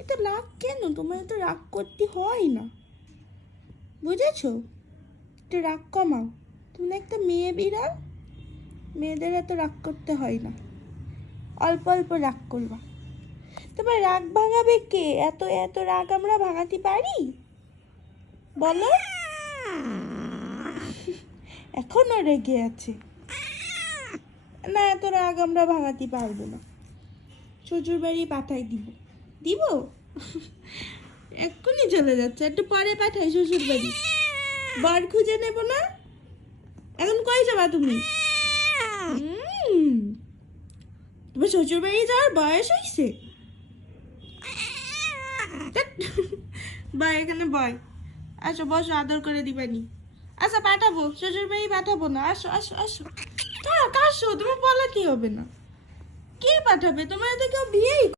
এত রাগ কেন? তোমার তো রাগ করতে হয় না, বুঝেছো? একটু রাগ কমাও। তুমি একটা মেয়ে বিড়াল, মেয়েদের এত রাগ করতে হয় না, অল্প অল্প রাগ করবা। তোমার রাগ ভাঙাবে কে? এত এত রাগ আমরা ভাঙাতে পারি? বলো। এখনো রেগে আছে না? এত রাগ আমরা ভাঙাতে পারবো না, শ্বশুর বাড়ি পাঠাই দিব। দিব? এক্ষুনি চলে যাচ্ছে, একটু পরে পাঠাই শ্বশুর বাড়ি। বর খুঁজে নেব না? এখন কই যাবা তুমি? তোমার শ্বশুর বাড়ি যাওয়ার বয়স হয়েছে? বয় এখানে বয়, আসো বসো, আদর করে দিবানি। আচ্ছা পাঠাবো, শ্বশুর বাড়ি পাঠাবো না, আসো আসো আসো। থাক আসো, তুমি বলা কি হবে না। কে পাঠাবে? তোমার তো কেউ বিয়েই